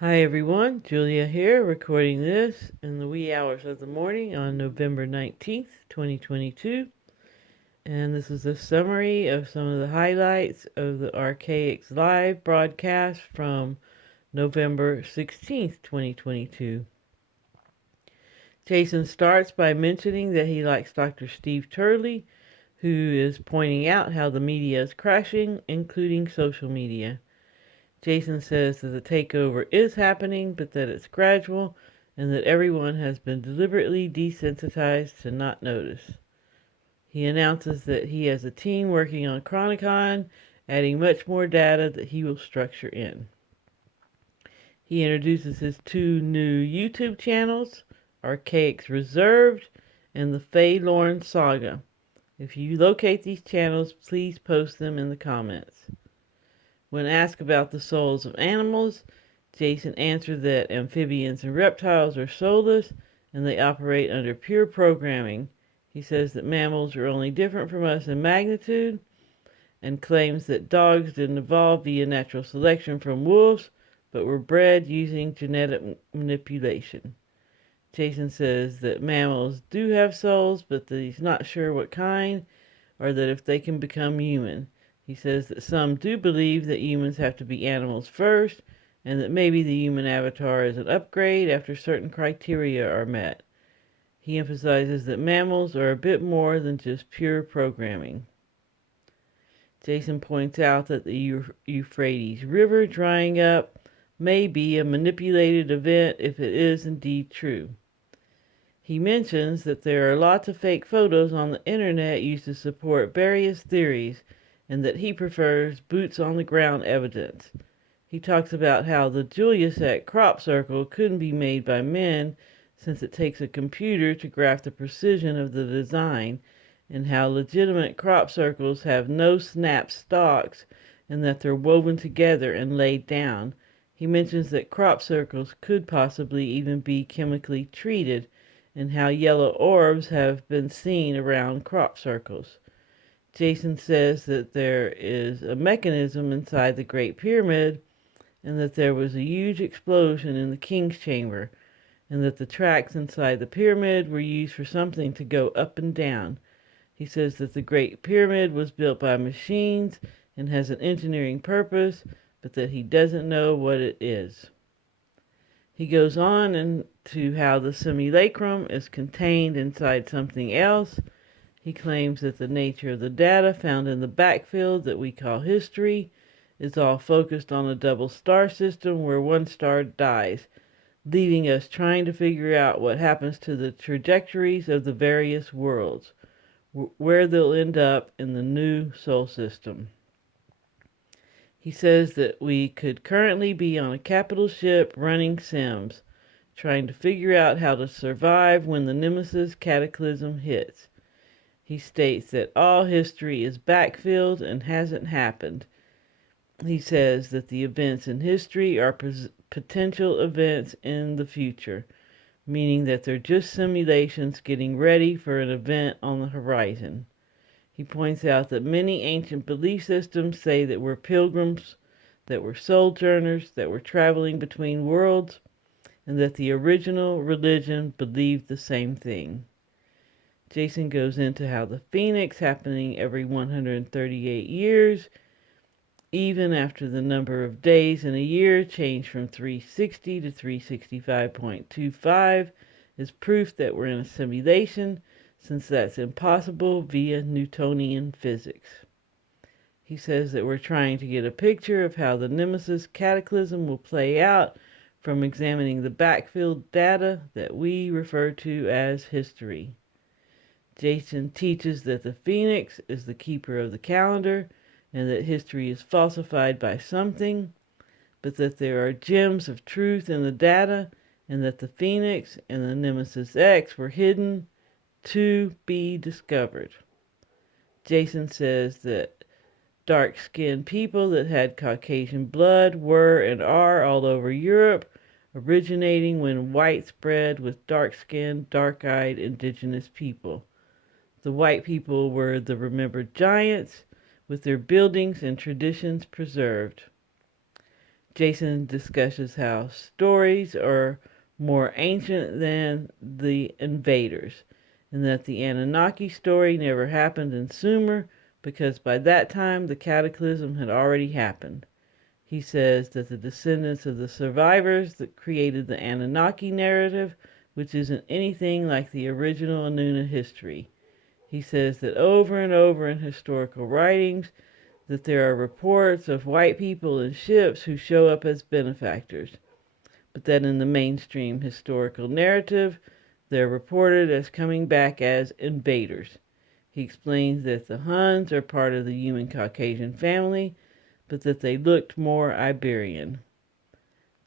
Hi everyone, Julia here, recording this in the wee hours of the morning on November 19th, 2022. And this is a summary of some of the highlights of the Archaix live broadcast from November 16th, 2022. Jason starts by mentioning that he likes Dr. Steve Turley, who is pointing out how the media is crashing, including social media. Jason says that the takeover is happening, but that it's gradual and that everyone has been deliberately desensitized to not notice. He announces that he has a team working on Chronicon, adding much more data that he will structure in. He introduces his two new YouTube channels, Archaix Reserved and the Faye Lauren Saga. If you locate these channels, please post them in the comments. When asked about the souls of animals, Jason answered that amphibians and reptiles are soulless and they operate under pure programming. He says that mammals are only different from us in magnitude and claims that dogs didn't evolve via natural selection from wolves but were bred using genetic manipulation. Jason says that mammals do have souls, but that he's not sure what kind, or that if they can become human. He says that some do believe that humans have to be animals first, and that maybe the human avatar is an upgrade after certain criteria are met. He emphasizes that mammals are a bit more than just pure programming. Jason points out that the Euphrates River drying up may be a manipulated event if it is indeed true. He mentions that there are lots of fake photos on the internet used to support various theories and that he prefers boots on the ground evidence. He talks about how the Julius-Eck crop circle couldn't be made by men since it takes a computer to graph the precision of the design, and how legitimate crop circles have no snap stalks and that they're woven together and laid down. He mentions that crop circles could possibly even be chemically treated, and how yellow orbs have been seen around crop circles. Jason says that there is a mechanism inside the Great Pyramid and that there was a huge explosion in the King's Chamber and that the tracks inside the pyramid were used for something to go up and down. He says that the Great Pyramid was built by machines and has an engineering purpose, but that he doesn't know what it is. He goes on into how the simulacrum is contained inside something else. He claims that the nature of the data found in the backfield that we call history is all focused on a double star system where one star dies, leaving us trying to figure out what happens to the trajectories of the various worlds, where they'll end up in the new solar system. He says that we could currently be on a capital ship running sims, trying to figure out how to survive when the Nemesis cataclysm hits. He states that all history is backfilled and hasn't happened. He says that the events in history are potential events in the future, meaning that they're just simulations getting ready for an event on the horizon. He points out that many ancient belief systems say that we're pilgrims, that we're sojourners, that we're traveling between worlds, and that the original religion believed the same thing. Jason goes into how the phoenix, happening every 138 years, even after the number of days in a year changed from 360 to 365.25, is proof that we're in a simulation, since that's impossible via Newtonian physics. He says that we're trying to get a picture of how the Nemesis cataclysm will play out from examining the backfield data that we refer to as history. Jason teaches that the phoenix is the keeper of the calendar and that history is falsified by something, but that there are gems of truth in the data and that the phoenix and the Nemesis X were hidden to be discovered. Jason says that dark-skinned people that had Caucasian blood were and are all over Europe, originating when whites bred with dark-skinned, dark-eyed indigenous people. The white people were the remembered giants, with their buildings and traditions preserved. Jason discusses how stories are more ancient than the invaders, and that the Anunnaki story never happened in Sumer because by that time the cataclysm had already happened. He says that the descendants of the survivors that created the Anunnaki narrative, which isn't anything like the original Anuna history. He says that over and over in historical writings that there are reports of white people in ships who show up as benefactors, but that in the mainstream historical narrative, they're reported as coming back as invaders. He explains that the Huns are part of the human Caucasian family, but that they looked more Iberian.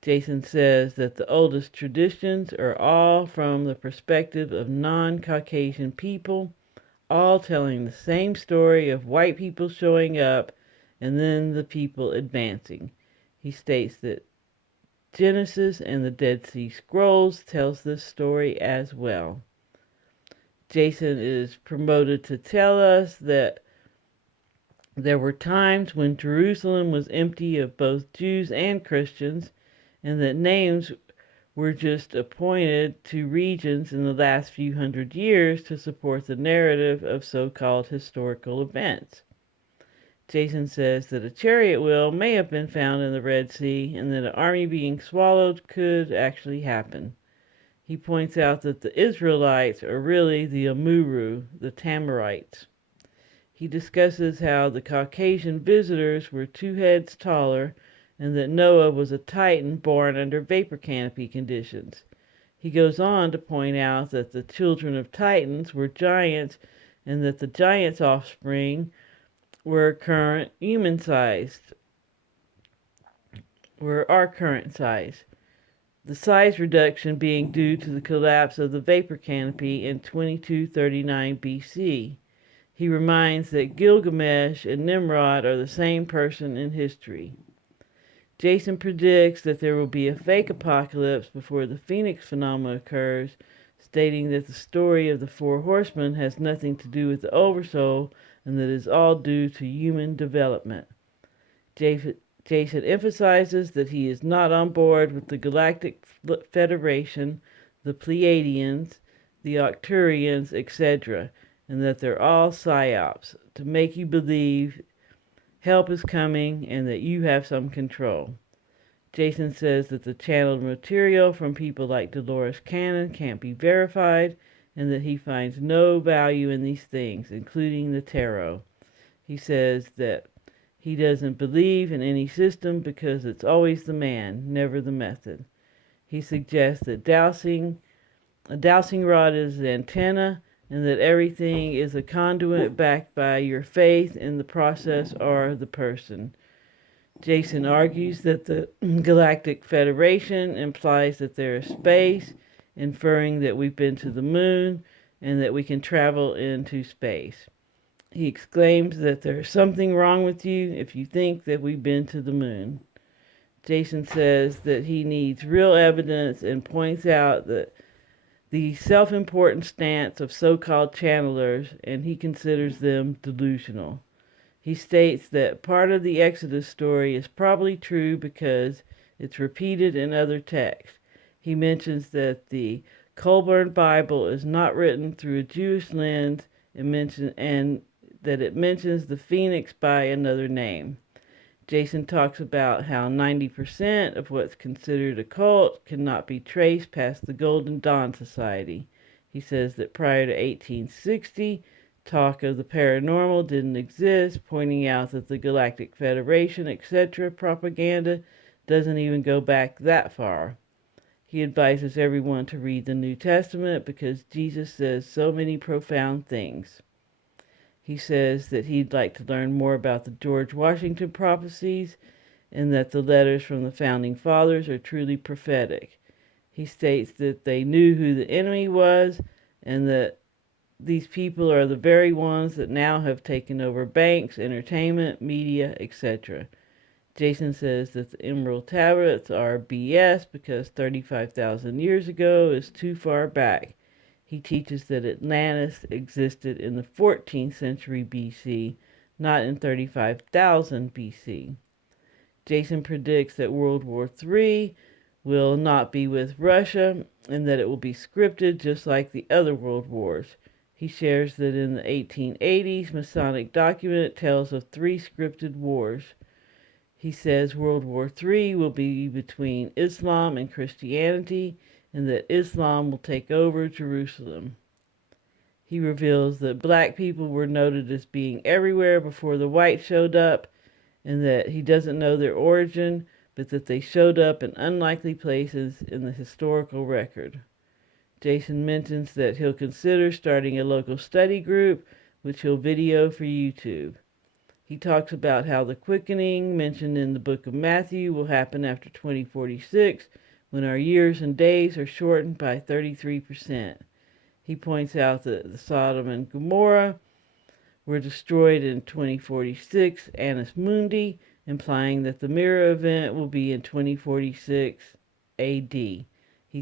Jason says that the oldest traditions are all from the perspective of non-Caucasian people, all telling the same story of white people showing up and then the people advancing. He states that Genesis and the Dead Sea Scrolls tells this story as well. Jason is promoted to tell us that there were times when Jerusalem was empty of both Jews and Christians, and that names were just appointed to regions in the last few hundred years to support the narrative of so-called historical events. Jason says that a chariot wheel may have been found in the Red Sea and that an army being swallowed could actually happen. He points out that the Israelites are really the Amuru, the Tamarites. He discusses how the Caucasian visitors were 2 heads taller and that Noah was a titan born under vapor canopy conditions. He goes on to point out that the children of titans were giants and that the giants' offspring were current human-sized, were our current size. The size reduction being due to the collapse of the vapor canopy in 2239 BC. He reminds that Gilgamesh and Nimrod are the same person in history. Jason predicts that there will be a fake apocalypse before the Phoenix phenomenon occurs, stating that the story of the 4 horsemen has nothing to do with the Oversoul and that it is all due to human development. Jason emphasizes that he is not on board with the Galactic Federation, the Pleiadians, the Arcturians, etc., and that they're all psyops to make you believe help is coming and that you have some control. Jason says that the channeled material from people like Dolores Cannon can't be verified and that he finds no value in these things, including the tarot. He says that he doesn't believe in any system because it's always the man, never the method. He suggests that a dowsing rod is the antenna and that everything is a conduit backed by your faith in the process or the person. Jason argues that the Galactic Federation implies that there is space, inferring that we've been to the moon and that we can travel into space. He exclaims that there's something wrong with you if you think that we've been to the moon. Jason says that he needs real evidence and points out that the self-important stance of so-called channelers, and he considers them delusional. He states that part of the Exodus story is probably true because it's repeated in other texts. He mentions that the Colburn Bible is not written through a Jewish lens and that it mentions the phoenix by another name. Jason talks about how 90% of what's considered a cult cannot be traced past the Golden Dawn Society. He says that prior to 1860, talk of the paranormal didn't exist, pointing out that the Galactic Federation, etc. propaganda doesn't even go back that far. He advises everyone to read the New Testament because Jesus says so many profound things. He says that he'd like to learn more about the George Washington prophecies and that the letters from the Founding Fathers are truly prophetic. He states that they knew who the enemy was and that these people are the very ones that now have taken over banks, entertainment, media, etc. Jason says that the Emerald Tablets are BS because 35,000 years ago is too far back. He teaches that Atlantis existed in the 14th century BC, not in 35,000 BC. Jason predicts that World War III will not be with Russia and that it will be scripted just like the other world wars. He shares that in the 1880s Masonic document tells of 3 scripted wars. He says World War III will be between Islam and Christianity and that Islam will take over Jerusalem. He reveals that black people were noted as being everywhere before the whites showed up, and that he doesn't know their origin, but that they showed up in unlikely places in the historical record. Jason mentions that he'll consider starting a local study group, which he'll video for YouTube. He talks about how the quickening mentioned in the book of Matthew will happen after 2046, when our years and days are shortened by 33%. He points out that the Sodom and Gomorrah were destroyed in 2046 Annus Mundi, implying that the mirror event will be in 2046 AD. He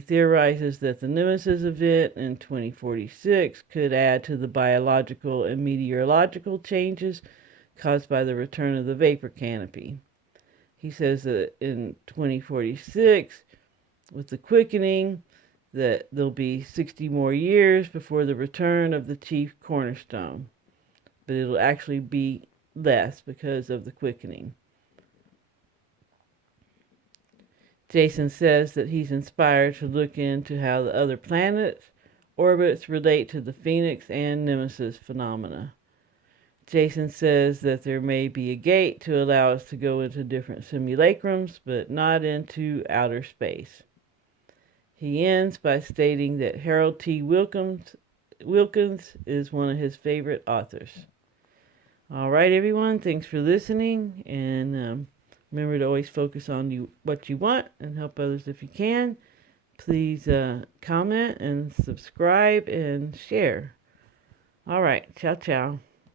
theorizes that the Nemesis event in 2046 could add to the biological and meteorological changes caused by the return of the vapor canopy. He says that in 2046, with the quickening, that there'll be 60 more years before the return of the chief cornerstone. But it'll actually be less because of the quickening. Jason says that he's inspired to look into how the other planets' orbits relate to the Phoenix and Nemesis phenomena. Jason says that there may be a gate to allow us to go into different simulacrums, but not into outer space. He ends by stating that Harold T. Wilkins is one of his favorite authors. All right, everyone, thanks for listening, and remember to always focus on what you want and help others if you can. Please comment and subscribe and share. All right, ciao, ciao.